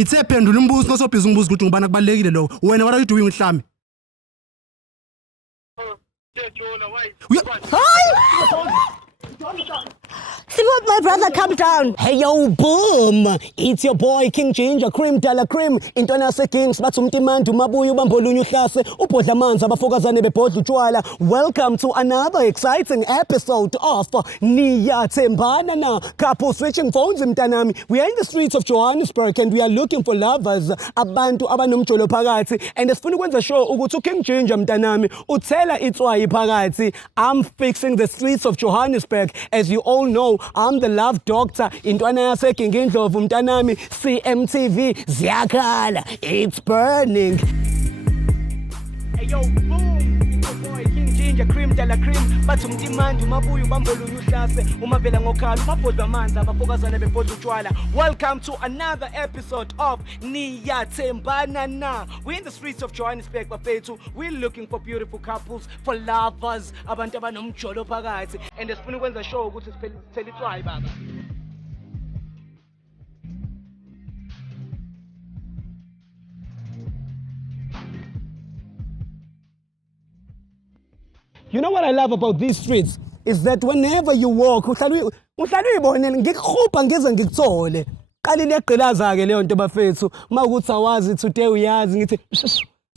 Ithe phendula umbuzo ngosobhiza umbuzo ukuthi ngibana kubalekile lo. Wena what are you doing with Hlami? See what my brother, calm down. Hey yo, boom! It's your boy King Ginger, Cream Dala Cream. Intwana yase-Kings bathi umtimandi umabuya ubambolunya uhlase ubhodla amanzi abafokazane bebhodla utshwala. Welcome to another exciting episode of Niyathembana Na. Couple switching phones mntanami. We are in the streets of Johannesburg and we are looking for lovers, abantu abanomjolo phakathi. And sifuna ukwenza sure ukuthi uKing Ginger mntanami uthela itswayi phakathi. I'm fixing the streets of Johannesburg. As you all know, I'm the love doctor. Intwana yaseGingindlovu mntanami, CMTV ziyakhala. It's burning. Hey yo, boom! It's your boy King Ginger, Cream Dala Cream. Bathi umtimandi umabuya ubambolunya uhlase umavela ngokhala umabhodla amanzi abafokazane bebhodla utshwala. Welcome to another episode of Niyathembana Na. We're in the streets of Johannesburg bafethu. We're looking for beautiful couples, for lovers, abantu abanomjolo phakathi. And sifuna ukwenza show ukuthi sithele itswayi baba. You know what I love about these streets is that whenever you walk, uhlala uyibonela ngikukhupha ngize ngikuthole. Qalile egqilaza ke leyo nto bafethu. Mawukuthi awazi today uyazi ngithi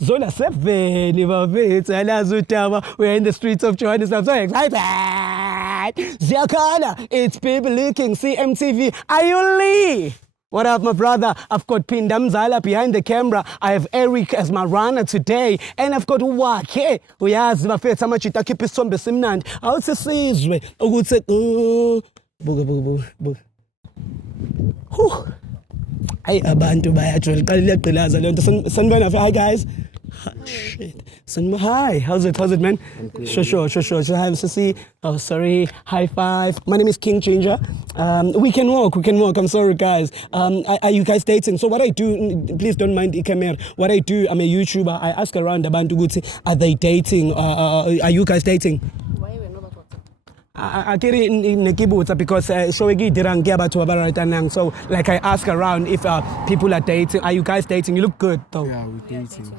Zola seveni bafethu alazi utaba. We're in the streets of Johannesburg. I'm so excited. Ziyakhala. It's people leaking CMTV. Are you Lee? What up, my brother? I've got Pinda Mzala behind the camera. I have Eric as my runner today. And I've got Wake. Uyazi bafethu amajita akhipha isithombe simnandi. Awuthi sizwe ukuthi buka. Hey, abantu bayajwela qalile egqilaza le nto. Sanibona hi guys. Shit. Hi. How's it, man? Sure. Hi, Sissy. Oh, sorry. High five. My name is King Ginger. We can walk. I'm sorry, guys. Are you guys dating? So what I do, please don't mind Ikamer. What I do, I'm a YouTuber. I ask around abantu ukuthi, are they dating? Are you guys dating? I get it in Nekibutsa because Shoegi dirang Gabatu Abaratanang. So like I ask around if people are dating. Are you guys dating? You look good though. Yeah, we're dating.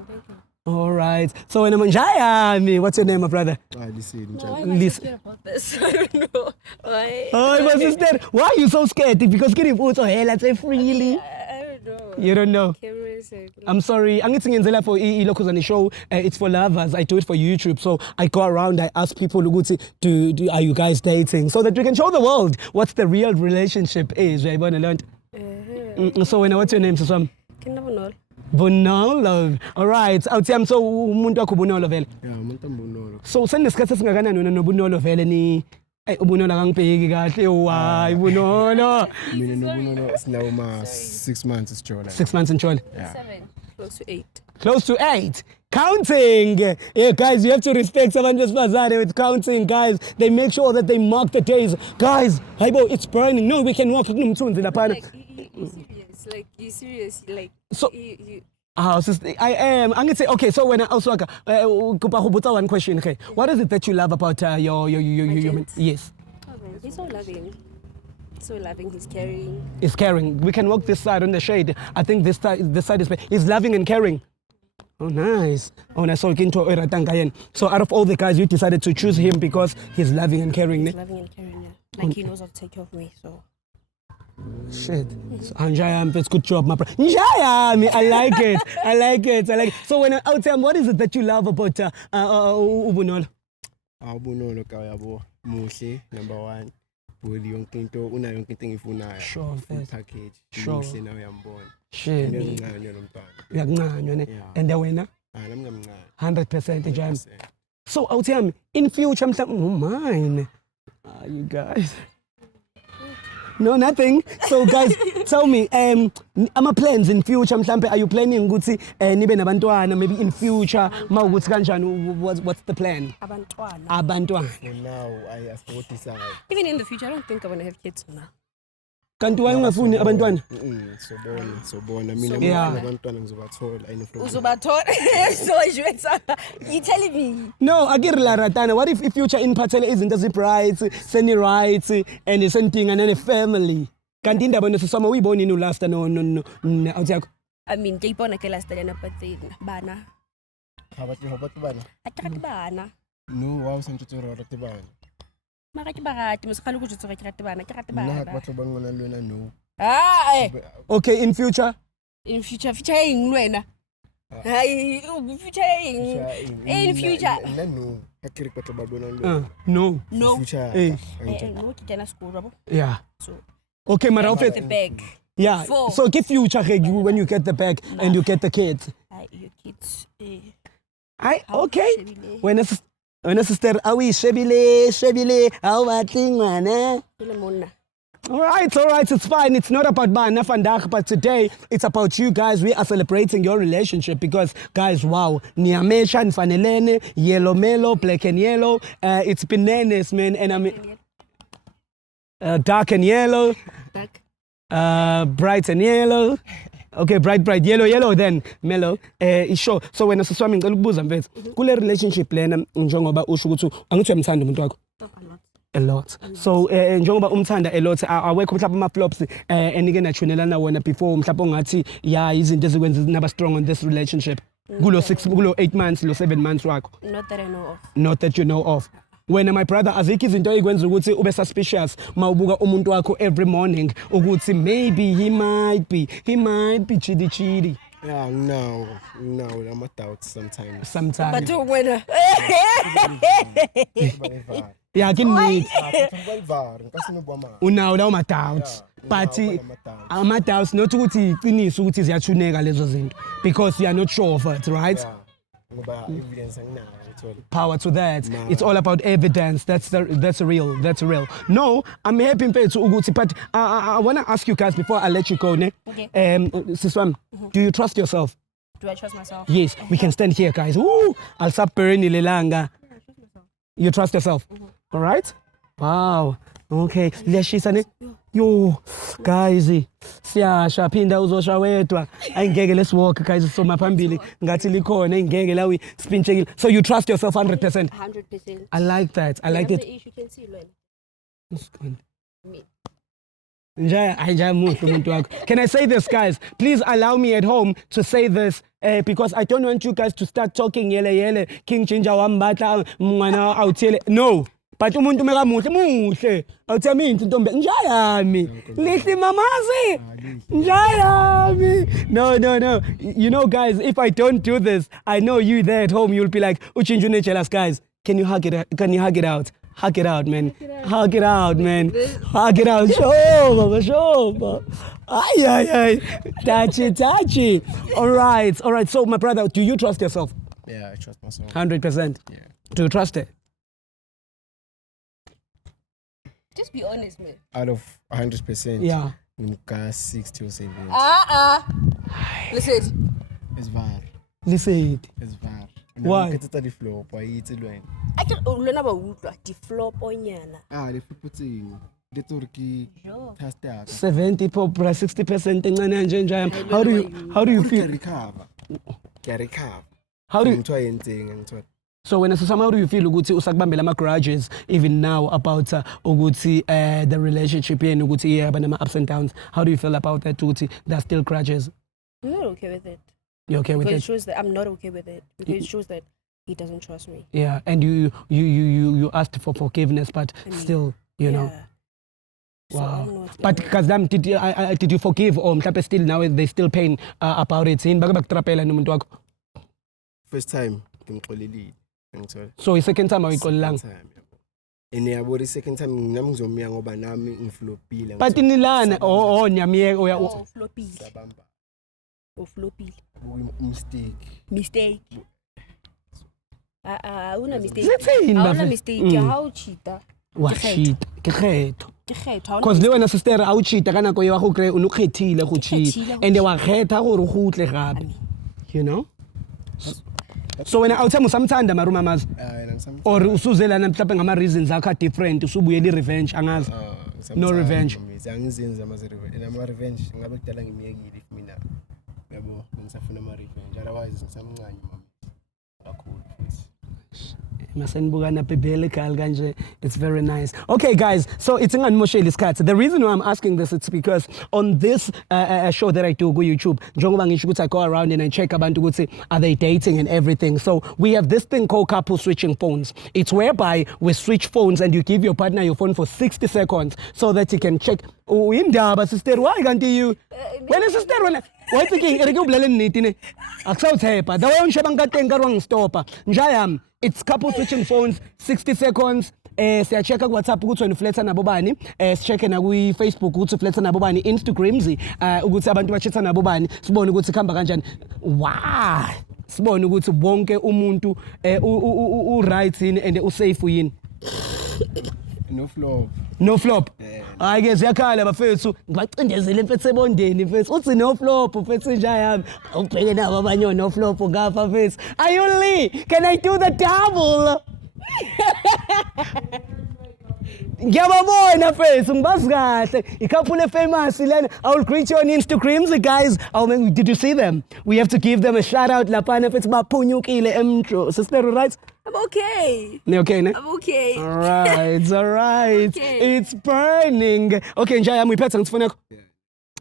All right. So when I'm Jaya, what's your name, my brother? Listen. Why am I so scared about this? I don't know. Why? Oh, it was scared. Why are you so scared? Because Kiri put your hair, let's say freely. I don't know. You don't know? I'm sorry. I'm getting in for Ilokuzani show. It's for lovers. I do it for YouTube. So I go around, I ask people, are you guys dating? So that we can show the world what the real relationship is. Right? So what's your name, Susam? Kinabunol. Bonolo. All right. Awuthi so umuntu wakho Bonolo vele. Yeah, umuntu Bonolo. So senesikhathi singakanani wena noBonolo vele ni uBonolo akangibheki kahle why Bonolo. Mina noBonolo sinawo 6 months isijolo. 6 months in Chole. Yeah. 7. Close to 8. Close to 8. Counting. Yeah, guys, you have to respect Sabantu Spazare with counting, guys. They make sure that they mark the days. Guys, Haibo, it's burning. No, we can walk. Like, you serious? Like, so, you I am. I'm gonna say okay. So when I also one question. Okay, what is it that you love about your yes? He's so loving. So loving. He's caring. He's caring. We can walk this side on the shade. I think this side is. He's loving and caring. Oh, nice. Oh, nice. So out of all the guys, you decided to choose him because he's loving and caring. He's loving and caring. Yeah. Like he knows how to take care of me. So. Shit. So, Njayam, it's good job, my brother. Njayam, I like it. So when out there, what is it that you love about Ubunolo? Ubunolo kayabo muhle number 1. Body yonke into unayo yonke into engifunayo. Sure, package. Sure. Muhle nawe uyambona. Shit. Uyancane lo mntwana. Uyancane ne. And the winner? Nami ngamncane. 100% Njayam. So out there, in future, oh mine. You guys. No, nothing. So guys, tell me, ama plans in future mhlambe are you planning ukuthi nibe nabantwana maybe in future mawukuthi kanjani what's the plan? Abantwana. For now, I still decide. Even in the future, I don't think I want to have kids now. Kanti why ungafuni abantwana? Sobona mina abantwana ngizobathola Uzobathola. So you telling me? No, akirila ratana. What if future in Patele isn't as bright, seni right, and it's something and then a family? kanti indaba nosiswama uyibona ini last no out yakho I mean, ke ipona ke last yana birthday bana. Ga ba bana A ke rate bana. no wa o sentse tse re rate bana Mara ke ba rate mo se khale go jetse ke rate bana, ke rate nna bana. ba tlo ba ngwana le wena no Ah, okay in future in future eng lwena? Hai, future eng? In future. nna no ka ke re ba tlo ba bona le wena no No. future No, ke tena school rabo. yeah So, okay mara the bag. yeah Four. so ke future when you get the bag and you get the kids Ai, your kids. okay Shebile. wena sister awi shebile awu batli ngwana Ile monna. All right, it's fine. It's not about Bana Vandag, but today it's about you guys. We are celebrating your relationship because, guys, wow. Niamesha and Fanelene, Yellow Melo, Black and Yellow. It's bananas, man. And I mean, dark and yellow, Back. bright and yellow. Okay, bright, yellow, then mellow. Sure. So when asiswami ngicela ukubuza mfethu, kule relationship lena njengoba usho ukuthi angithi uyamthanda umuntu wakho. A lot. So njengoba umthanda a lot awekho mhlawumbe ama flops enike natshonelana wona before mhlawumbe ongathi yeah izinto ezikwenza naba strong on this relationship. Kulo 8 months lo 7 months wakho. Not that I know of. Not that you know of. When my brother azikho izinto ezikwenza ukuthi ube suspicious mawubuka umuntu wakho every morning ukuthi maybe he might be chidi. yeah no I'm a doubt sometimes Sometimes. But when Yeah, I can need. Ngikasinobuama Unawo lawo ma doubts. But ama doubts not ukuthi iqiniso ukuthi ziyathuneka lezo zinto because you are not sure of it, right? ngoba evidence anginayo ngithola Power to that. It's all about evidence. That's real. No, I'm happy mfethu ukuthi but I want to ask you guys before I let you go, ne? Okay. Siswam, do you trust yourself? do I trust myself? Yes, we can stand here guys. Ooh, I'll stop burning lelanga. You trust yourself? All right? Wow. Okay. Liyashisa ne? Yo, guys. Siyasha phinda uzosha wedwa. Ayingeke let's walk guys so maphambili ngathi likhona ingeke la spin check. So you trust yourself 100%. 100%. I like that. I like it. The issue can see Lwena. Me. Can I say this, guys? Please allow me at home to say this because I don't want you guys to start talking yele King Ginger wambata mwana awuthele. No. But umuntu meka muhle awuthami into ntombi njayami lihle mamazi njayami. No. You know guys, if I don't do this, I know you there at home you'll be like uchinju ne jealous guys. Can you hug it out? Hug it out, man. Hug it out, man. Hug it out. Show. Ay. Touchy. All right. So, my brother, do you trust yourself? yeah I trust myself 100%. yeah Do you trust it? Just be honest, man. out of 100% Yeah. ngimka 60 or 70 Listen. it's var Listen. Why? ngiketsa di flop ayitse lwena I can Lwena ba utlwa di flop onyana. le fuputseng le tsore ke test yaka 70 popra 60% encane nje. How do you feel? ke recover How do you, ngithiwa yenzeng ngithola so when how do you feel ukuthi usakubambela ama grudges even now about ukuthi the relationship yenu ukuthi iyaba nama ups and downs? How do you feel about that ukuthi there's still grudges? I'm not okay with it. You okay with Because it? it shows that I'm not okay with it. Because it shows that he doesn't trust me. Yeah, and you asked for forgiveness, but still, you know. Yeah. So I Wow. don't know what's But going on. Kazam, did you forgive or mhlawumbe still now they still pain about it? Yini bake bakutrapela nomuntu wakho? first time ngimxolelile ngithola So second time awuyixolelanga. yabo the second time nami ngizomiya ngoba nami ngiflopile But inilana nyamiyeke Oh, flopile. sabamba Oh, flopile. mistake Una mistake. Zithini Awuna bafe? mistake. How cheater? Washit, kekhetho. Ke Cause le wena sister a o cheata ka nako ya go kry o no khethile go cheat Kgethile go and wa kgetha gore go utle gape. You know? So when I tell you samthanda maruma mazi or usuzelana mhlawumbe ngama reasons akho different usubuyela revenge angazi. No revenge. angizenza ama revenge ngabe kudala ngimiyekile if mina yabo ngisafuna ama revenge otherwise ngisamncane mama kakhulu futhi Masenbugana biblical kanje. It's very nice. Okay, guys. So it's in Mosheli Scott. The reason why I'm asking this, it's because on this show that I do go YouTube, I go around and I check abantu ukuthi are they dating and everything. So we have this thing called couple switching phones. It's whereby we switch phones and you give your partner your phone for 60 seconds so that you can check. Oh, indaba sister, why can't you? When is sister when? Why thinking? Erike ubulele niti ne? Akusawuthepa. The way unshebang katenga rwang stopa. Njayam. It's couple switching phones, 60 seconds. Siyachecka ku-WhatsApp ukuthi wena ufletha nabo bani. Sichecke na ku-Facebook ukuthi ufletha nabo bani. Instagrams ukuthi abantu bachatha nabo bani. Sibone ukuthi khamba kanjani. Wow. Sibone ukuthi bonke umuntu u-right yini and u-safe yini. No flop. No flop. Hayi ke ziyakhala bafethu ngibacindezele mfethu ebondeni mfethu uthi no flop mfethu njayami ubheke nabo abanye no flop ngapha mfethu Ayuli, can I do the double? Ngiyababona mfethu ngibazi kahle i-couple famous lena. I will greet you on Instagrams guys. Did you see them? We have to give them a shout out lapana mfethu baphunyukile emtro. Sister right? I'm okay. You okay, ne? I'm okay. All right. Okay. It's burning. Okay, Njaya, ngiphethe ngifuna yakho.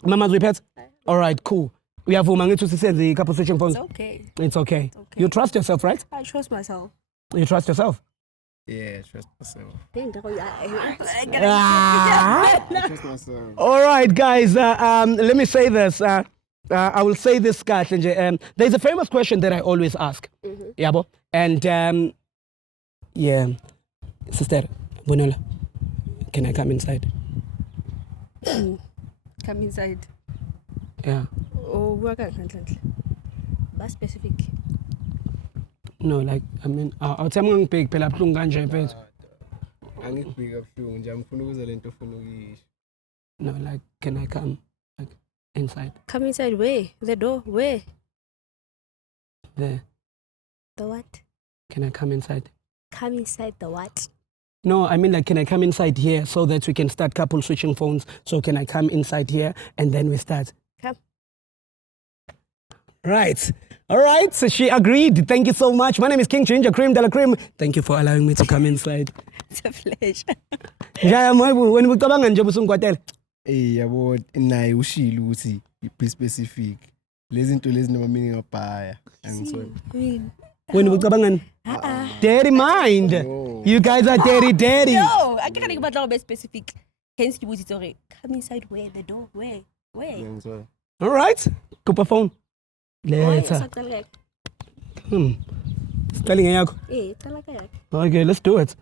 Mama uyiphethe? All right, cool. Uyavuma ngithi sisenze i-couple switching phones? It's okay. It's okay. You trust yourself, right? I trust myself. You trust yourself? Yeah, trust myself. Trust myself. All right, guys. Let me say this. I will say this, guys. There's a famous question that I always ask. Yabo. And yeah, sister, Bonola, can I come inside? Come inside. Yeah. Oh, work at That's specific. No, like I mean, I'll tell you big pela plunganje mfethu. Angikubika buhlungu nje ngifuna ukuza lento ufuna ukuyisho. No, like can I come like inside? Come inside where? The door where? There. The what? Can I come inside? Come inside the what? No, I mean like can I come inside here so that we can start couple switching phones? So can I come inside here and then we start? Come. Right. All right. So she agreed. Thank you so much. My name is King Ginger Cream de la Cream. Thank you for allowing me to come inside. It's a pleasure. Njaya mwebu when ucabanga nje busungkwatela. Yabo naye ushilo ukuthi be specific. Lezi zinto lezi noma meaning abhaya. Angisona. When ucabanga dirty mind. No. You guys are dirty. No, I can't think about be specific. Hence you would say, come inside where? The door where? Angisona. All right. Kupa phone. Later. Spelling yakho. Okay, let's do it.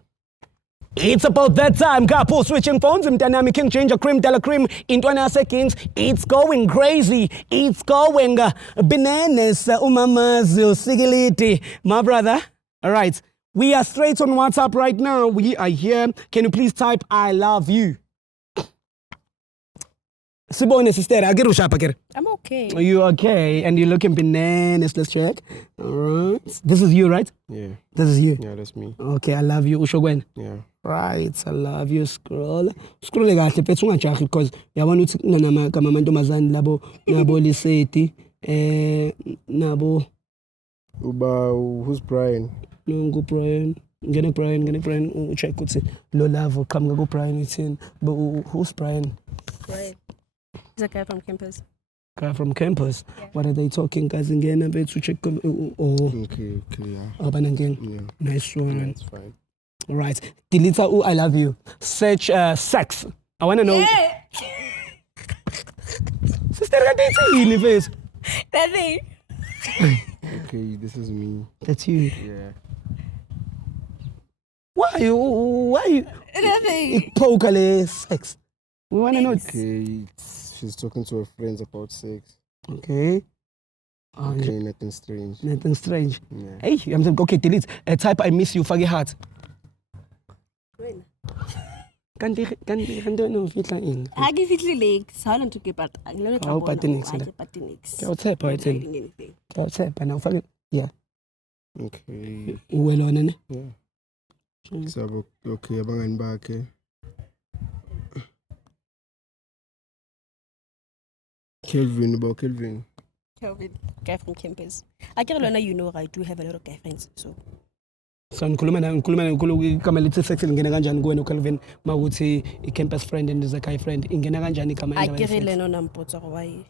It's about that time. Couple switching phones. Mtanami King Ginger Cream de la Cream. Intwana Kings. It's going crazy. It's going bananas. Umamazu Sigiliti. My brother. All right. We are straight on WhatsApp right now. We are here. Can you please type I love you? Sibone sister, I'm okay. Are you okay? And you're looking bananas. Let's check. All right. This is you, right? Yeah. This is you. Yeah, that's me. Okay, I love you. Ushogwen. Yeah. Right, I love you. Scroll kahle phethu ungajahi because yabona ukuthi kunama kama amantombazane labo nabo liseti nabo Uba who's Brian? no Brian. Ngene Brian check ukuthi lo love uqhamuka ku Brian ithini. But who's Brian? Right. He's a guy from campus. Guy from campus. Yeah. What are they talking guys ngena bethu check Okay, yeah. abanangeni. Yeah. Nice one. Yeah, it's fine. All right. Delete I love you. Search sex. I want to know. Yeah. Sister, yini face? Nothing. Okay, this is me. That's you. Yeah. Why you Nothing. poker sex? We want to know. Okay, she's talking to her friends about sex. Okay. Okay, nothing strange. Nothing strange. Yeah. Hey, I'm saying, okay, delete. Type I miss you, fagi heart. When? Kanti no fitla in. I give it legs. Silent to keep at. I learned Oh, patinix. Tap I tell. anything. Tap now fagi. Yeah. Okay. Well on ne. Yeah. So okay, abangani bakhe. Kelvin. Kelvin, guy from campus. I can't learn you know I do have a lot of guy friends, so So ngikhuluma igama lithi sex lingena kanjani kuwena uCalvin mawuthi i-campus friend and is-a guy friend ingena kanjani igama a indaba ke ye-sex? re le nona mpotsa go why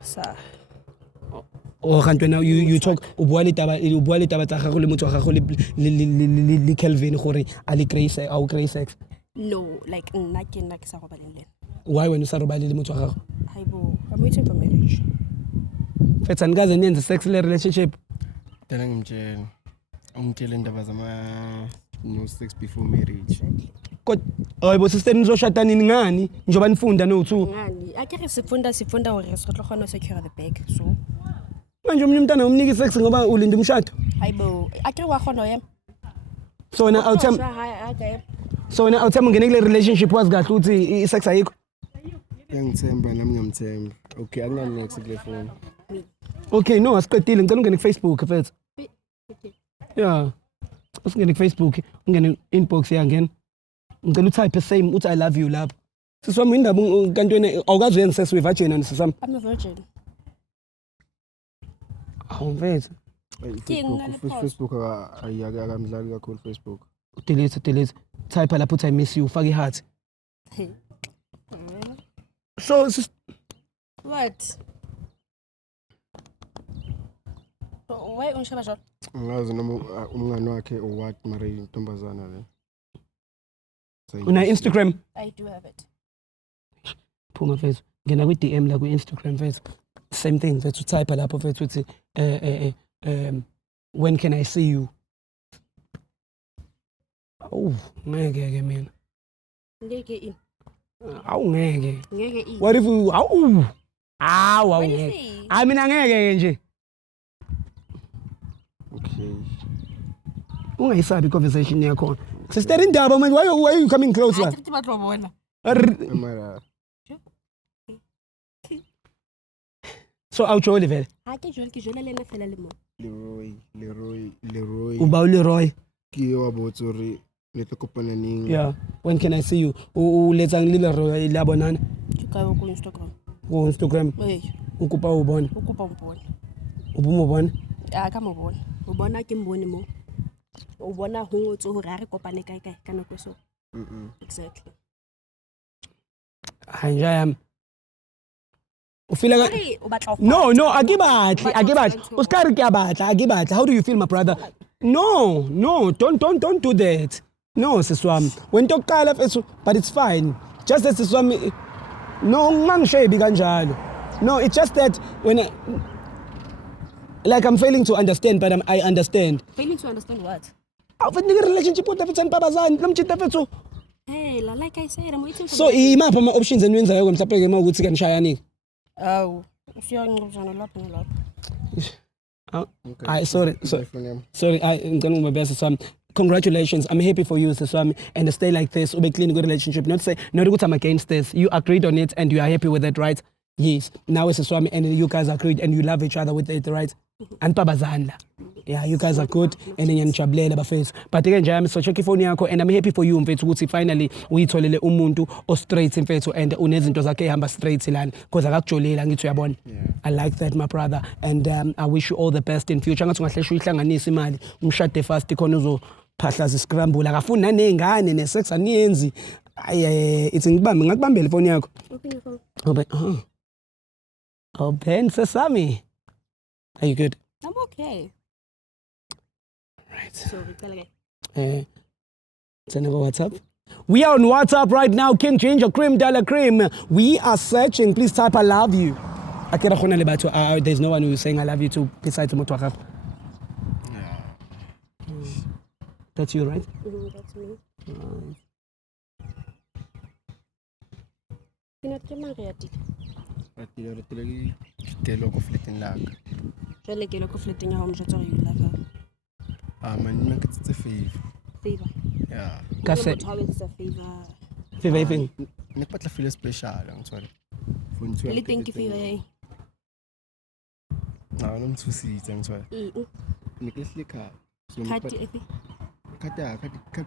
sa Oh kanti wena you talk o bua le taba tsa gago le motho wa gago le Calvin gore a le crazy au crazy sex. no like nna ke sa go ba le lena Why when you sa robale le motho wa gago? hayibo I'm waiting for marriage Fetsa nikaze niyenze sex le relationship. Tela ngimtshele indaba zama no sex before marriage. Kodwa hayibo sister nizoshada nini ngani njoba nifunda no2. ngani a ke re sifunda gore se tlo gona secure the bag so Manje umntana umniki sex ngoba ulinda umshado. hayibo a ke re wa gona yena So wena awuthemba ungene kule relationship wazi kahle ukuthi i-sex ayikho. Ngiyangithemba nami ngiyamthemba. Okay, akunani next kule phone. Okay, no, asiqedile ngicela ungene ku-Facebook mfethu. Yeah. Usingene ku-Facebook, ungene inbox yangena. Ngicela utype same uthi I love you lapha. Siswami indaba kanti wena awukazi uyenza sex with virgin and siswami. I'm a virgin Awu mfethu. Facebook akamdlali kakhulu Facebook. Delete. Type lapho uthi I miss you, faka i-heart. So what why unshaba jalo Ngazi noma umngani wakhe uwat mara intombazana le. una Instagram. I do have it Phuma mfethu. Ngena kwi-DM la ku-Instagram mfethu. Same thing mfethu type lapho mfethu uthi when can I see you? Oh, ngeke mina. ngeke in Awu ngeke. ngeke in What if you awu What do you ngeke. say? Hayi mina ngeke nje. Okay. Ungayisabi conversation yakho. Sister indaba manje why are you coming closer? a ke ba tlo bona Mara So awujoli vele. a ke jole lena fela le mo Leroy. Uba uLeroy. Ke wa botsori le tlo kopana ning. Yeah. When can I see you? Uletsa ngile la bonana ke ka go Instagram go Instagram. Ukupa ubona. o kopa mpone Ubumo bona. a ka mo bona o bona ke mbone mo o bona ho ngotse hore a re kopane kae ka nako so exactly Hayi nje yami. Ufila ka Sorry, o batla go No, akibatle. Uskari ke akibatle. How do you feel my brother? No, don't do that. No, siswami. Wento kuqala mfethu, but it's fine. Just that siswami no ngangishebi kanjalo. No, it's just that when like I'm failing to understand but I understand. failing to understand what Awufuni relationship with mfethu babazani, lomtshita mfethu. hey like I said I'm waiting for So imapha ama options eniwenzayo mhlawumbe ke mawukuthi kanishayani. awu usiyangquzana lapha nalapha Sorry, ngicela ngibabese sami. Congratulations, I'm happy for you siswami and stay like this ube clean good relationship not ukuthi I'm against this. You agreed on it and you are happy with it, right? Yes. Now siswami and you guys agreed and you love each other with it, right? Anibabazani. Yeah, you guys are good and ngiyanijabulela bafethu. But ke nje yami so check ifone yakho and I'm happy for you mfethu ukuthi finally uyitholele umuntu o straight mfethu and unezinto zakhe ehamba straight lana because akakujolela ngithi uyabona. I like that my brother and I wish you all the best in future. Ngathi ungahlesha uyihlanganisa imali umshade fast khona uzophahlaza iscramble akafuni nanezingane nesex aniyenzi. It's ngakubambele ifone yakho. open your phone Ben Sesame. Are you good? I'm okay Right. sorry tell again Send over WhatsApp. We are on WhatsApp right now. King Ginger Cream Dollar Cream. We are searching. Please type I love you. Akira khona le batho. There's no one who is saying I love you too besides motho wa gago. That's you, right? that's me ke mare ya tiki But you're really get local flipping lag. jale ke le ko fleteng ya ho mjotsa go you love her Man, you make it a favor. favor Yeah. Ka se how is a favor favor. Ne patla feel special, I'm sorry. le thank you favor hey No, I'm too sweet, I'm sorry. Nikesli ka. So kati epi kata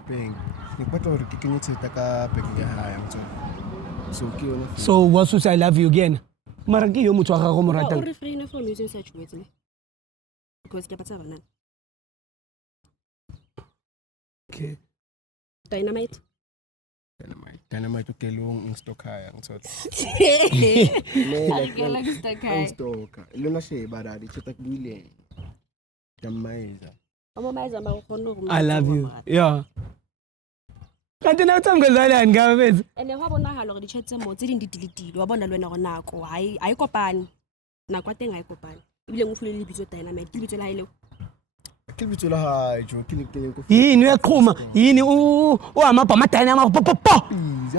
bank. Ni patla hore ke kenye tsheta ka bank ya hae, I'm sorry. So ke yona. So what should I love you again? Mara ke yo motho wa gago mo o ratang. refrain from using such words ne because ke batsa banana Okay. Dynamite. Dynamite ugelong ngistokaya ngithola. Akela kustakai. Ngistokha. Lona sheba dadi chota kubile. Damayeza. Amamayeza makhona ukuthi. I love you. Yeah. Kanti na uthanga kwenzalani ngabe mfethu? Ene ho bonagala gore di-chat tse mo tse ding di delete wa bona le wena go nako ha e kopane nako a teng ha e kopane ebile ngofule le bitso Dynamite ke bitso la ile Ke bitso la hae jo ke le teng ko. Yini uyaqhuma? Yini uhamba ama-dynamite popo.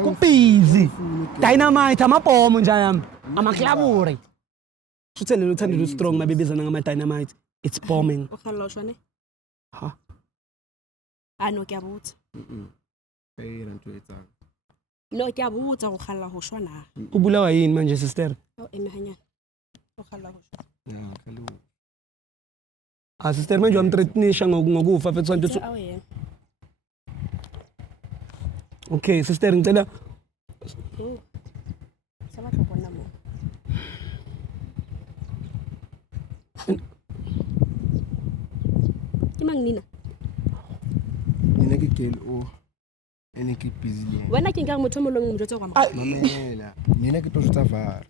Kubizi. Dynamite amabhomo nje yami. Amaklabure. Shuthele uthanda lu strong mabebizana ngama-dynamite. It's bombing. o khalla o shwane Ha. no ke a botsa Hey ranto etsang. no ke a botsa go khalla go shwana Ubulawa yini manje sister? o eme hanyana o khalla go shwana Yeah, hello. Ah sister manje wamthreatenisha ngokufa mfethu santo. awu yena Okay sister ngicela sabatla bona mo ke mang Nina Nina ke girl o ene ke busy le. wena ke nka motho mo leng mo jotsa go Mamela. Nina ke tlo jotsa var.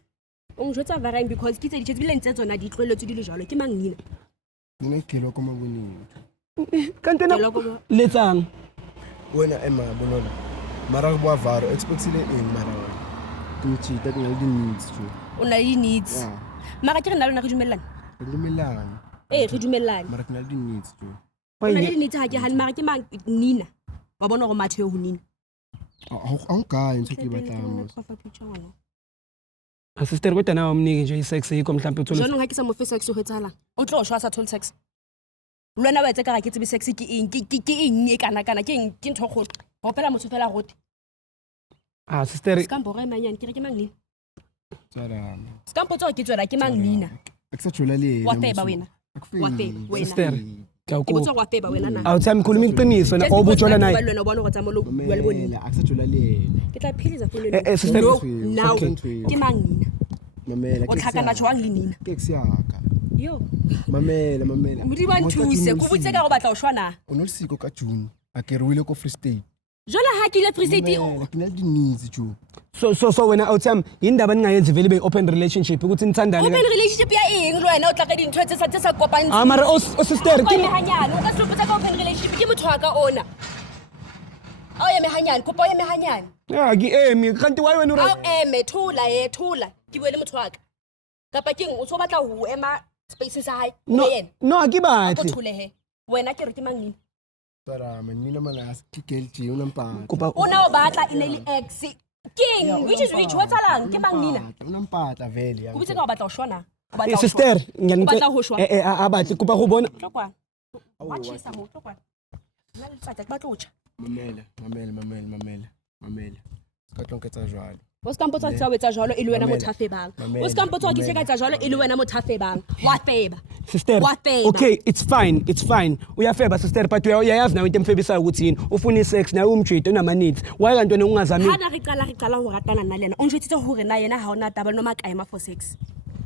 o njotsa varang because ke tse di tshetse tse tsona di tlweletse di le jalo ke mang Nina Nina ke lo koma boning. kanti na Ke loko letsang. Wena ema bonolo. Mara go bua var expectile eng mara. Ke mchita ke na le needs jo. o na le needs Yeah. mara ke re na lona re dumellana Re dumelana. re dumellane Mara ke na le needs jo. o na le needs ha ke hane mara ke mang Nina wa bona go mathe ho Nina A un kae ntse ke batlang. Ah sister kodwa nawe umnike nje isex yikho mhlawumbe uthole. jwanong ha ke sa mo fe sex ho etsahalang o tlo shwa sa thole sex lwana ba etsa ka ga ke tsebe sex ke eng ke eng e kana ke eng ke ntho kgolo go pela motho fela rote Ah sister skampo re manyane ke re ke mang Nina Tsara. skampo tso ke tswela ke mang Nina Ek sa thola le. wa feba wena wa feba wena sister ke ke botsa wa feba wena na awuthami khuluma iqiniso na obujola naye. lwana bona go tsamolo bua le bonina Ek sa thola le. ke tla philiza phone sister no okay. now Okay. ke mang Nina Mamela o tlhakana jwang le Nina ke siaka. yo Mamela. modi ba nthuse go botse ka go batla o shwana O no siko ka June. A ke re wile ko Free State. jona ha ke electricity Mamela, ke na le di needs jo. So wena awuthami yindaba ningayenzi vele be open relationship ukuthi nithandane. open relationship ya eng le wena o tla ka dintho tse sa kopang Ah mara o sister ke ke hanyane o ka se botsa ka open relationship ke motho wa ka ona o eme hanyane kopa o eme hanyane ya ke emi kanti why wena a eme thula ke bue le motho wa ka kapa ke eng o so batla ho ema space sa hae no o yena no ha ke o batle. thulehe wena ke re ke mang Nina Tsara menina mana ke girl je una mpata. Kopa ona o batla ine le ex king which is which what's alang ke mang Nina Una mpata vele. o botse ka o batla o shwana o batla ho sister shwana. O batla ho shwa abatle kopa go bona. tlo kwana wa tshisa mo tlo kwana nna le tsatsa ke batla o tjha Mamela. Ka tlonke tsa jwalo. o se kampotsa tsa wetsa jwalo e le wena motho a febang o se kampotsa ke se ka tsa jwalo e le wena motho a febang wa feba Sister Wafeba. okay it's fine uyafeba sister but uyayazi nawe into emfebisayo ukuthi yini ufuna isex nawe umjito unama needs why kanti wena ungazami. ha na re qala ho ratana nna le yena o njwetsitse hore na yena ha ona taba noma kaema for sex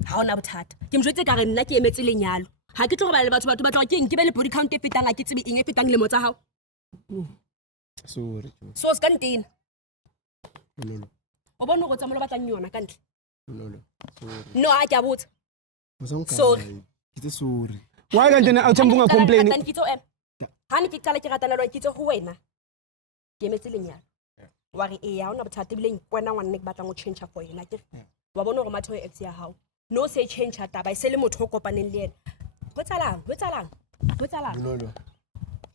ha ona bothata ke mjwetse ka re nna ke emetse lenyalo ha ke tlo go ba le batho batla ke eng ke be le body count e fetang a ke tsebe eng e fetang le motsa hao Sorry. so se ka ntena Lolo. o bona go tsamolo batlang yona ka ntle Lolo. Sorry. no ha ke a botsa Mosonka. Sorry. Ke sorry. why kanti na awuthami unga complain. ha ne ke qala ke ratana le kitse ho wena ke emetse lenyalo wa re e ya ona bothata bile wena ngwanne ke batlang go change for yena ke wa bona gore matho ex ya hao no se change taba se le motho o kopaneng le yena ho tsalang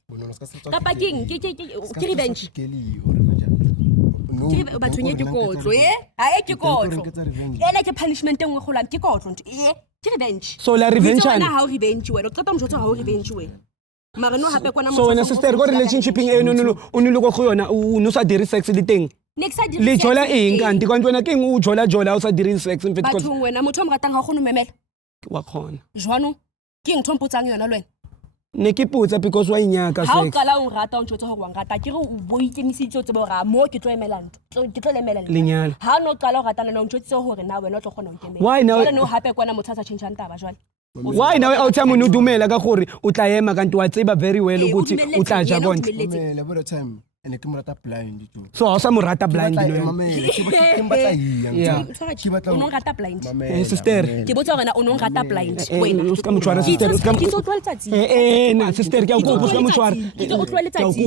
Bonolo ska se kapa ke eng ke revenge Keli o revenge. No. ke batho nye ke kotlo ha e ke kotlo ena ke punishment engwe golang ke kotlo ntho ke revenge So la revenge wena ha o revenge wena o qeta mo jotsa ha o revenge wena mara no hape kwana so wena sister go relationship e no o nile go yona o no sa dire sex le teng next side le jola eng kanti kanti wena ke eng o jola o sa dire sex mfetho batho wena motho o mo ratang ha go no memela wa khona jwanong ke eng thompotsang yona le wena ne ke putsa because wa inyaka ha o sex qala o nrata o ntjotse gore wa nrata ke re o bo ikemisitse o tsebe gore mo ke tlo emela ntho ke tlo emela Lenyalo. ha no qala o ratana le o ntjotse gore na wena o tlo kgona ho nkemela Why now- jwale no hape kwana motho a sa change taba jwale why nawe awuthama unudumela ka gore o tla ema kanti wa tseba very well Eh, ukuthi o o tla ja dumeletse, kontle yena o dumeletse. Mamela, by the time, ene ke mo rata blind tjo. so ha o sa mo rata blind Ke no batla- mamela, ke batla iya, Yeah. ntho. Ke batla- o nong rata blind Mamela, sister. mamela. ke botsa gore na o nong rata blind Eh, wena o ska mo tshwara, sister, o ska mo- ke tlo utlwa letsatsi na sister ke a o kopa o ska mo tshwara Ke tlo utlwa ke a o letsatsi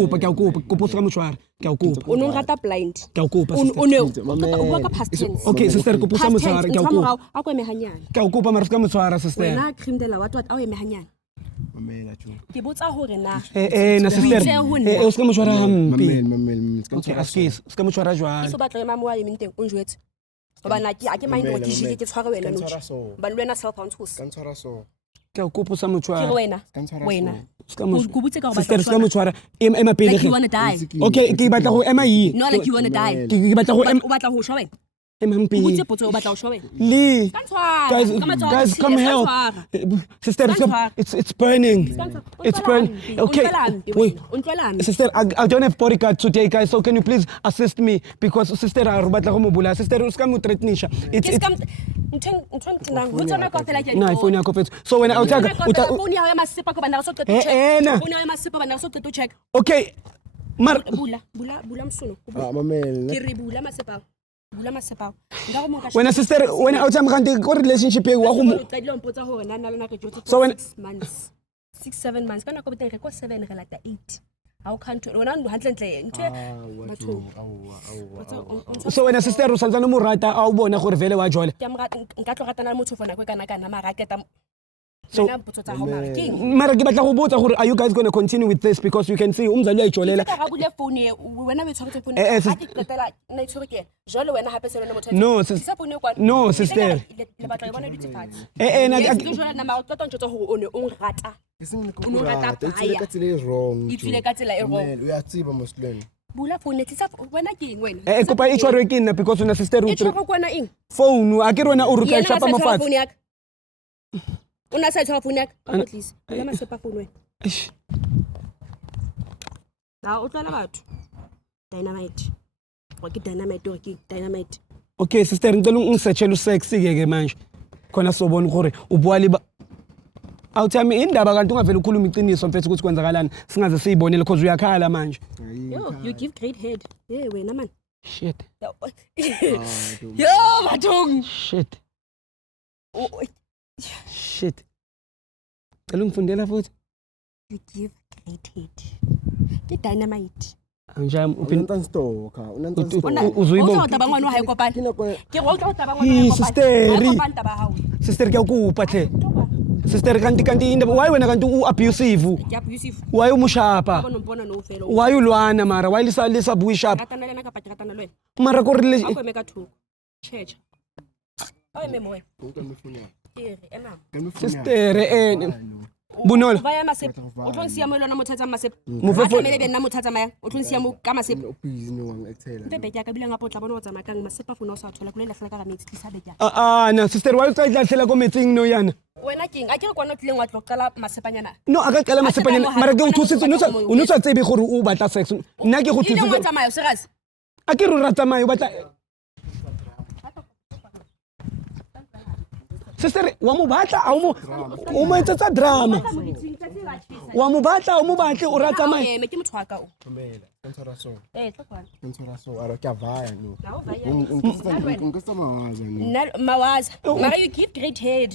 kopa o ska mo tshwara ke a o kopa o nong rata blind ke a o kopa o sister. ne Mamela. o bua ka past tense okay sister kopa o ska mo past tshwara tense ke a o ntho kopa morao a ko eme hanyane ke a o kopa mara ska mo tshwara sister wena cream de la what a o eme hanyane Mamela, tjo. ke botsa gore na na sister itse ho nna. o ska mo tshwara hampe Mamela, mamela, ska okay ntshwara askis ska mo tshwara ke jwang so batla ema mo a emeng teng o njwetse gobana a ke mind gore ke jile ke tshware wena Ska ntshwara no so. ba le wena cell phone tools Ska ntshwara so. ke a o kopa o sa mo ke re tshwara wena Ska ntshwara wena so. ska mo Go botse ka gore sister batla ska mo tshwara ema pele like you ge wanna die okay ke batla go ema yi no like you wanna die ke batla go ema o batla go shwa wena ema o hampe botse potso o batla go shwa wena Lee, Ka ntshwara, guys, ka matshwaro guys, serious, come ka help. ntshwara. Sister, Ka ntshwara. it's burning. It's burning. Okay, wait. Untlola Sister, I don't have bodyguard today, guys. So can you please assist me because sister, I batla go mo bula. Sister, o ska mo threatenisha. It's no, iPhone yakho fethu. So when I utaka, phone yaho ya masipa ko bana so qeta Eh, check na. phone yaho ya masipa bana so qeta check okay, mar bula msuno Mamela. ke re bula masipa nga go mo ka when sister, when I utama kanti ko relationship e wa go mo. qedile mpotsa ho nna nna le nna ke jotse So when- 6 months 6-7 months kana ko boteng re ko 7 re lata 8 ha o can't wena ndo hantle ntho batho So when sister o santsana mo rata a o bona gore vele wa jola. ke nka tlo ratana le motho fona ko kana mara keta So- wena mpotso tsa hao mara king Mara ke batla go botsa gore are you guys going to continue with this because you can see umzali wa ijolela. ka ga bule phone e wena o tshwaretse phone Eh, ha ke qetela na itshwere ke jole wena hape se le motho No, sis- no, sister. le batla bona dutse fatshe Na yes ke jole na mara qeta ntse gore o ne o ngrata O no rata baya. Ka tsela e wrong. e tswile ka tsela e wrong Mamela, o ya tseba mosleng. bula phone tlisa wena ke eng wena kopa e tshwarwe ke nna because una sister o e tshwara kwana eng phone a ke re wena o ruta Yena shapa wa sa tshwara mafatshe. phone yaka o na sa tshwara phone yaka o please bula masepa phone wena Eish. ha o tlala batho dynamite wa ke dynamite o ke dynamite Okay sister ngicela ungisearchele usexy ke manje khona sobona gore ubua liba awuthami indaba kanti ungavela ukhuluma iqiniso mfethu ukuthi kwenzakalani singaze siyibonele because uyakhala manje. yo you give great head yeah wena man Shit. yo bathong Shit. Shit. Cela ungifundela futhi. you give great head ke dynamite Anjam upin Unantsa stoka, unantsa stoka. uzoyibona. o tla ba ngwana wa hae kopane ke go tla ba ngwana Hi, wa sister. kopane taba hao Sister ke ukupa hle. Sister kanti indaba why wena kanti abusive? ke abusive Why umushapa? bona mpona no fela Why ulwana mara why lisa bui sharp? ratana le nna ka patla ratana le wena Mara ko re a go eme ka thoko checha a eme mo wena ke re ema sister Bonolo. ba ya masepa o tlo nsia mo le lona mothatsa masepa Mofefo- a tlamele be nna mothatsa maya o tlo nsia mo ka masepa O busy no wang exhale. mpe beke ya ka bile ngapa o tla bona o tsamaya kang masepa fona o sa thola ko le lahlela ka ga metsi tlisa beke ya Na sister why tla idlahlela ko metsing no yana? wena keng a ke re kwana o tlileng wa tlo qala masepanyana No aka qala masepanyana mara ke o thusitse o no sa tsebe gore o batla sex. Nna ke go ile mo thusitse. tsamaya serious A ke re rata mai o batla Sister wa mo batla a o mo etsa drama. Wa mo batla o mo batle o rata mai. eme ke motho wa ka o Mamela, ntshwara so. tlo kwana Ntshwara so. Ara ke a vaya no. la o vaya Nkesta mawaza no. nna mawaza mara you give great head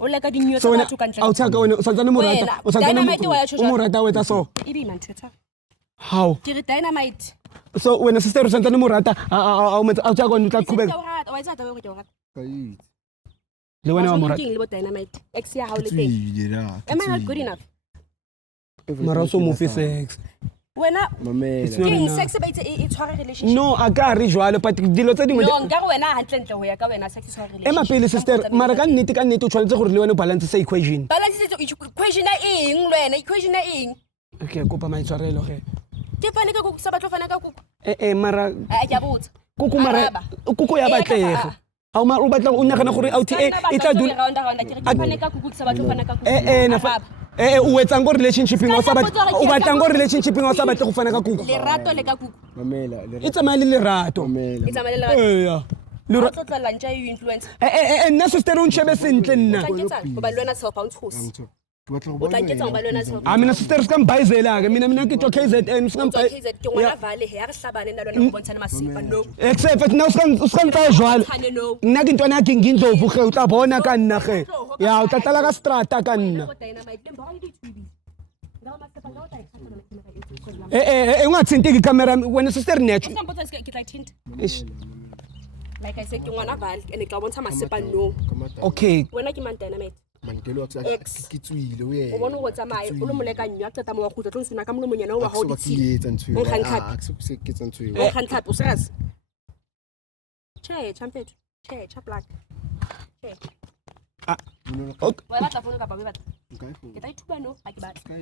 o leka dinyo So tsa wena batho ka ntle a o tsaka wena o santsane mo rata Wena, o santsane Dynamite wa ya o mo rata wetsa so. e be man theta How? ke re dynamite So wena sister o santsane mo rata a o tsaka wena o tla qhubeka wa etsa taba ke o rata Ka itse. le wena wa mo rata. le bo dynamite ex ya hao le teng Tswile la. am I not good enough Mara o so mo fe sex. wena Mamela. not keng enough. sex ba itse e tshwara relationship No a ka re jwalo but dilo tse dingwe no nka re wena hantle ntle ho ya ka wena sex tshwara relationship ema pele sister mara ka nnete o tshwanetse gore le wena o balance sa equation. balance setso equation ya eng le wena equation ya eng Okay kopa maitshwarelo ge. ke fane ka kuku sa batlo fana ka kuku Mara a ke a botsa kuku mara Araba. kuku ya Eh, ka batlega. fa- A o batla o nagana gore out e tla dula ke fane ka kuku sa batlo fana ka kuku na Araba. o etsang go relationship wa sa Ska o batlang go relationship wa sa batle go fana ka kuku. lerato le ka kuku Mamela. E tsamaya le lerato. Mamela. e tsamaya le lerato Yeah. Lura- o tlo tlolela ntša eo influence nna sister o nshebe sentle o nna tla nketsang goba le wena self ha o ntshosi Ke batla go o bona tla nketsang goba le wena self mina sister ska mbhayizela-ke mina ke tlo KZN ska tswa KZ ke ngwana vale he ya re hlabane nna le wena go bontshane masipa no except na o ska ntsaya jwalo tshane no nna ke ntwana ke ngindlovu ge o tla bona ka nna ge ya o tla tlala ka strata ka nna go dynamite le mbona dithubi ngawa masipa ngawa tla ikhatsa le camera ungathinti camera wena sister netho ke mpotsa ke tla tint Eish. like I said ke ngwana vale ene ka bontsha masipa no okay wena ke man dynamite mantelo ke tswile o o bona go tsamaya o le molekanyo a qeta mo wa khutla tlo nsuna ka molomonyana o wa hao ditshile o nkgantlhapi o serious che champetho che cha black che wa batla fono ka ba batla ke tla ithuba no ha ke batla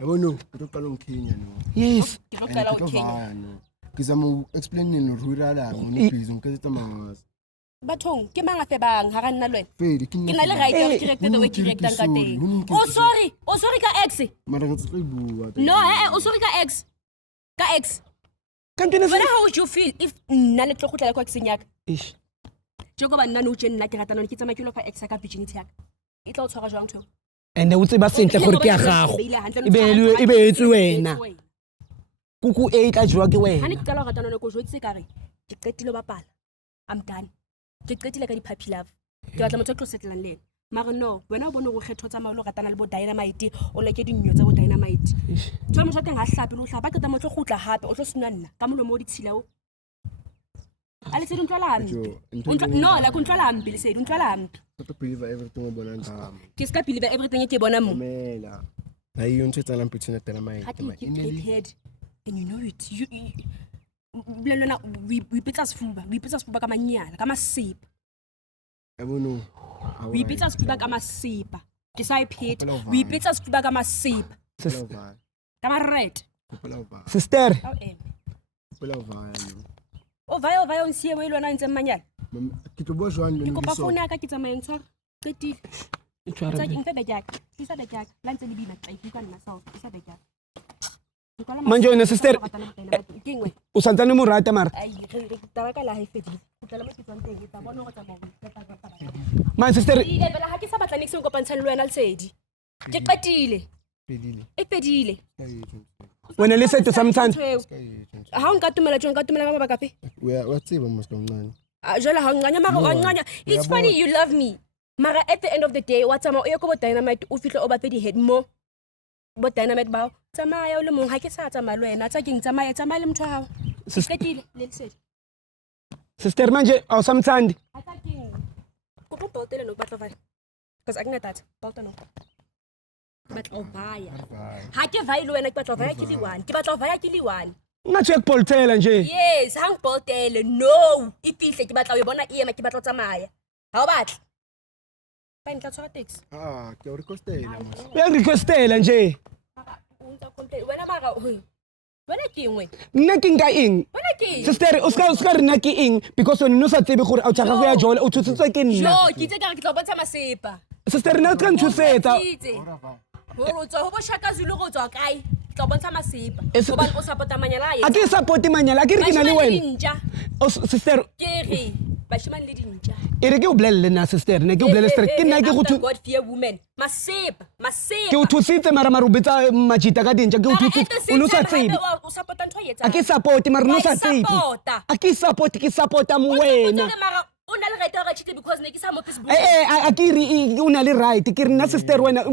yabona ke tlo qala ngikhinya no yes ke tlo qala o kenya ngizama u-explain rural ngibhizi ngikhetha mangazi bathong ke manga fe bang ha ga nna le wena Fedi ke na le right ya go direct the way ke directang ka teng o sorry ka x mara ngitse go bua no o sorry ka x kantene wena how would you feel if nna le tlo go tla kwa x nyaka ish joko ba nna no tse nna ke ratana ke tsama ke lo fa x ka virginity yaka e tla o tshwara jwang tho and o tseba sentle gore ke ya gago e be etse wena kuku e tla jwa ke ha wena ne ke tla go ratana le go jwetse ka re ke qetile ba pala I'm done ke qetile ka di puppy love ke batla motho tlo settlelang le mara no wena o bone go kgetho tsa maolo ratana le bo dynamite o leke dinnyo tsa bo dynamite tshwa motho teng ha hlape lo hlapa ka motho go tla hape o tlo sena nna ka molomo o ditshila o ale se dintla la no la kuntla la mbi le se dintla la mbi to believe everything o bona ngami ke ska believe everything ke bona mo mela hayi yonke tsala mpitsena tela mai ha ke head and you know it blelona we pitsa sefuba ka manyala ka masipa yabona we pitsa sefuba ka masipa ke sa ipheta we pitsa sefuba ka masipa ka ma red sister o vaya o nsie we lona ntse manyala ke tlo bua jwang ke le kopa phone ya ka ke tsamaya ntshwara qetile tsa ke mfe bejaka isa bejaka la ntse le bina tla ipuka nna sa isa bejaka manje wena sister kengwe o santsane mo rata mara ai re taba ka la ha fedile o tla le mo tswang teng ke tla bona go tsamaya man sister ile bela ha ke sa batla nix go pantshana le wena le sedi ke qetile e fedile wena le setho samthanda ha o nka tumela ka baka fe wa tseba mosika mncane jela ha nganya mara wa nganya it's funny you love me mara at the end of the day wa tsama o ye go bo dynamite o fihle o ba fe di head mo bo dynamite bao tsamaya o le mong ha ke sa tsamaya le wena tsa ke tsamaya le motho hao qetile le lesedi sister manje awusamthandi ata ke go go botele no batla vaya because akuna data bota no batla o vaya ha ke vaya le wena ke batla vaya ke li one ke batla vaya ke li one ngathi yakupolthela nje yes hang botele no ifihle ke batla o bona ema ke batla tsamaya ha o batla ba ntla tshwara taxi ke o requestela uyangirequestela nje unta complain wena mara wena ke ngwe nna ke nka eng wena ke sister o ska re nna ke eng because wena no sa tsebe gore a o tshaka go ya jola o tshutse ke nna no ke tse ka re ke tla bontsha masepa sister nna ka ntshusetsa ho tswa ho bo Shaka Zulu go tswa kae tla bontsha masepa Es- hoba o support manyala a ke support manyala a ke re ke na le wena dinja sister ke re bashimane le dinja e re ke o bolelle nna sister ne ke o bolelle sister ke nna ke go After God fear women masepa ke o thusitse mara marubetsa majita ka dinja ke o thusitse o no sa tsebe o support ntho yetsa a ke support mara no sa tsebe a ke support ke supporta mo wena mara o na le right ga chite because ne ke sa mo Facebook a ke re o na le right ke re nna sister wena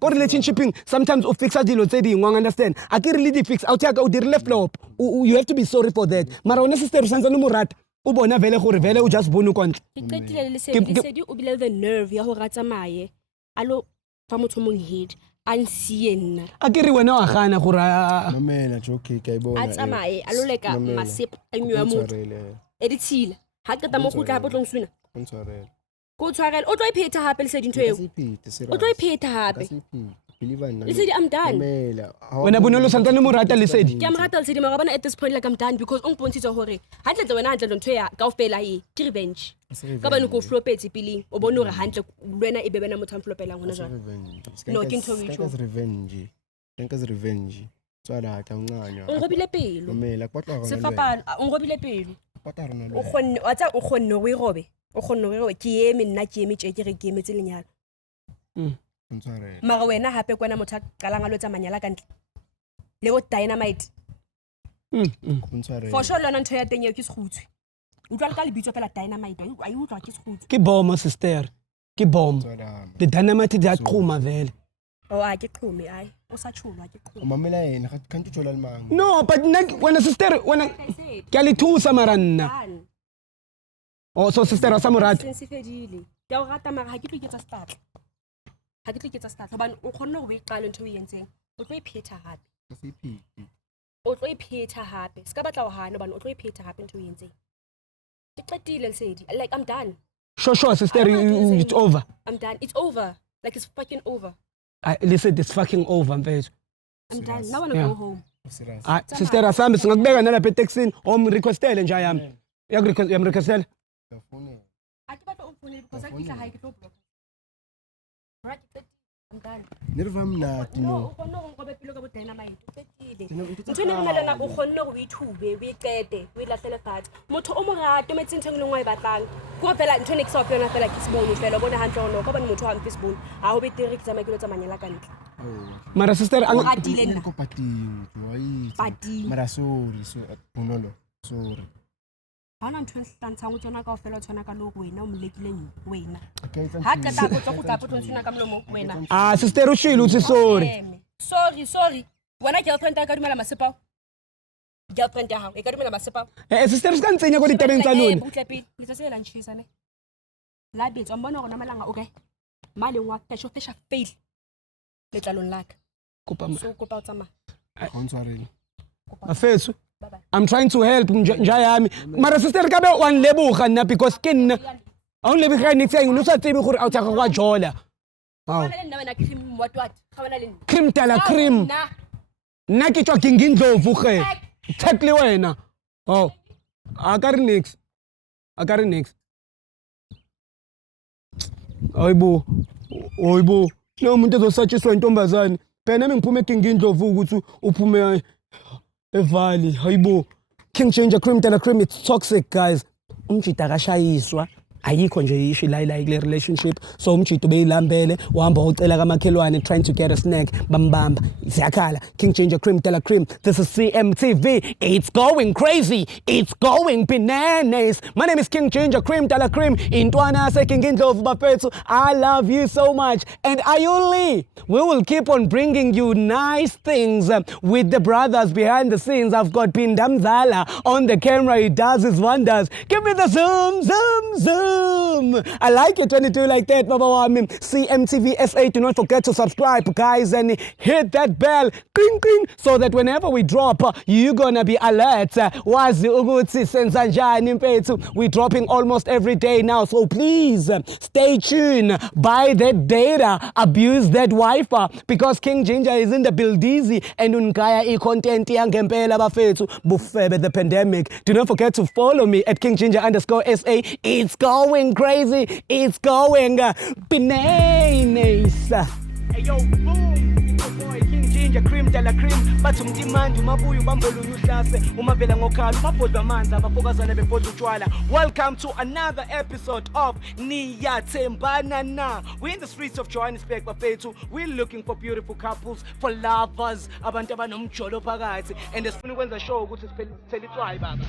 ko relationshiping sometimes o fixa dilo tse dingwe wa understand a ke re le di fix out ya ka o dirile flop you have to be sorry for that mara ona sister santse no morata o bona vele gore vele o just bone kontle ke qetile le sedi o bile the nerve ya go ratsa mae alo fa motho mong head ansie nna a ke re wena wa gana gore mamela joke ke ibona a tsamaye alo leka masepa a nyo motho editshila ha qeta mo go tla hapo tlong suna ntshwarele go tshwarela o tlo ipheta hape le sedi ntho eo o tlo ipheta hape le sedi I'm done wena bonolo santane mo rata le sedi ke amrata le sedi mara bana at this point like I'm done because o mpontshitse hore hantle wena hantle ntho ya kaofela e ke revenge ka bana go flopetse pele o bone hore hantle lwena e bebena motho am flopelang hona jwale no ke ntho e revenge Tswalata unganya. o ngobile pelo Mamela kwatla rona. sefapano o ngobile pelo Kwatla rona. o kgonne wa tsa o kgonne go irobe o kgonne go irobe ke eme nna ke eme tje ke re ke emetse lenyalo Ntshwarela. mara wena hape kwena motho a qalang a lo tsa manyala kantle le go dynamite Ntshwarela. for sure lona ntho ya teng eo ke segutshwe utlwa le ka lebitso fela dynamite a e utlwa ke segutshwe ke bomb sister ke bomb Tswalama. the dynamite di aqhuma vele o a ke qhome ai o sa tshulwa ke qhome Mamela yena kanti utshola limanga. no but wena sister wena ke a le thusa mara nna oh so sister a sa morata se fedile ke a o rata mara ha ke tlo iketsa statla ha ke tlo iketsa statla hobane o kgonne go iqala ntho e entseng o tlo ipheta hape Siphiki. o tlo ipheta hape ska batla o hana hobane o tlo ipheta hape ntho e entseng ke qetile lesedi like I'm done sure sister it's over I'm done it's over like it's fucking over listen it's fucking over mfethu I'm done now I want to Yeah. go home Serious. sister asambe singakubeka nalapha etaxini requestele nje yami yamrequestela Ngafuna. a ke batla o phone because a ke tla hae ke tlo block right I'm done Nirva mnati no no. o kgonne go ngobe pelo ka bo dynamite o qetile ntho ne rena lena o kgonne go ithube o iqete o ilahlele fatshe motho o mo rate o metse ntho engwe e batlang ko fela ntho ne ke sa opela fela ke se bone fela o bone hantle ono ka bone motho wa mfe se bone a ho betere ke tsamaye ke lo tsamanyela ka ntle mara sister o ratile nna Ko pating. Joyi. Pating. Mara sorry so bonolo. Sorry. ha ona ntho e hlantshang o tsona ka ofela o tshwana ka lo wena o molekileng wena Okay, thank ha you. qeta go tlo go tla potlo tsona ka mlomo wena sister ushilo uthi sorry Eme. sorry wena girlfriend ya ka dumela masepao girlfriend ya hao e ka dumela masepao sister sikantsenya ko ditabeng tsa lona butle pele le tse la ntshisa ne la betswa mbona gona malanga o kae maleng wa fesha fail letlalong la ka kopa ma so kopa o tsamaya Ntshwarela. afethu bye bye I'm trying to help nja yami mara sister kabe wanlebuga nna because ke nna a unlebuga nix ya ngino sa tsebe gore a o tsaka kwa jola Ga wena le nna wena cream what ga wena le nna cream tala cream Nna. nna ke tswa kingindlovu ge exactly wena oh akari nix hayibo no umuntu ezosatshiswa intombazane phela nami ngiphume kingindlovu ukuthi uphume evali hayibo king changer cream tala cream it's toxic guys umjida akashayiswa ayikho nje isho ilayilayi kule relationship so umjida ubeyilambele uhamba ucela kamakhelwane trying to get a snack bambamba siyakhala king changer cream tala cream this is CMTV it's going crazy it's going bananas my name is king changer cream tala cream intwana yasekingindlovu bafethu I love you so much and Ayuli we will keep on bringing you nice things with the brothers behind the scenes. I've got Pindamzala on the camera. He does his wonders. Give me the zoom. I like it when you do like that, Baba Wami. CMTV SA. Do not forget to subscribe, guys, and hit that bell, cling, cling, so that whenever we drop, you're gonna be alert. Wazi ukuthi senza njani mfethu. We're dropping almost every day now, so please stay tuned. Buy that data, abuse that Wi-Fi, because King Ginger is in the buildizi and unkaya i-content yangempela bafethu bufebe the pandemic. Do not forget to follow me at KingGinger_SA. It's going crazy. It's going bananas. Hey yo, boom. It's your boy King Ginger Cream Tala Cream. Bathi umtimandi umabuya ubambolunya uhlase umavela ngokhala umabhodwa amanzi abafokazana bebhodwa utshwala. Welcome to another episode of Niyathembana Na. We're in the streets of Johannesburg bafethu. We're looking for beautiful couples, for lovers, abantu abanomjolo phakathi, and sifuna ukwenza show ukuthi siphele itswayi baba.